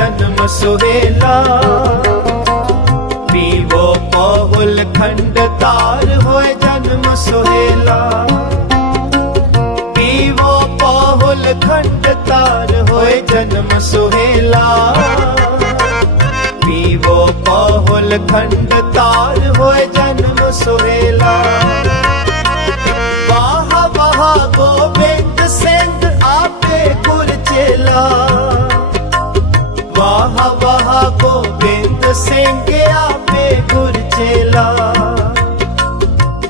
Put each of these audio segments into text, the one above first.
जन्म सुहेला पीवो पहुल खंड तार हो जन्म सुहेला पीवो पहुल खंड तार हो जन्म सुहेला पीवो पहुल खंड तार हो जन्म सुहेला वाह वाह गोविंद सिंह आपे गुर चेला ਵਾਹ ਗੋਬਿੰਦ ਸਿੰਘ ਆਪੇ ਗੁਰ ਚੇਲਾ।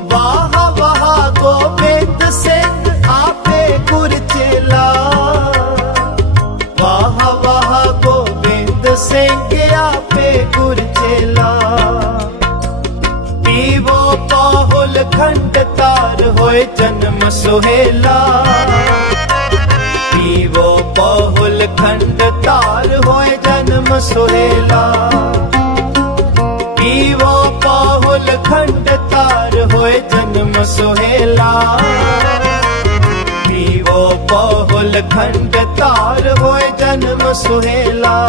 ਵਾਹ ਵਾਹ ਗੋਬਿੰਦ ਸਿੰਘ ਆਪੇ ਗੁਰ ਚੇਲਾ। ਵਾਹ ਵਾਹ ਗੋਬਿੰਦ ਸਿੰਘ ਆਪੇ ਗੁਰ ਚੇਲਾ। ਪੀਵੋ ਪਾਹੁਲ ਖੰਡ ਤਾਰ ਹੋਏ ਜਨਮ ਸੁਹੇਲਾ। ਪੀਵੋ ਪਾਹੁਲ ਖੰਡ ਤਾਰ ਹੋਏ ਜਨਮ ਸੁਹੇਲਾ। ਪੀਵੋ ਪਾਹੁਲ ਖੰਡ ਤਾਰ ਹੋਏ ਜਨਮ ਸੁਹੇਲਾ। ਪੀਵੋ ਪਾਹੁਲ ਖੰਡ ਤਾਰ ਹੋਏ ਜਨਮ ਸੁਹੇਲਾ।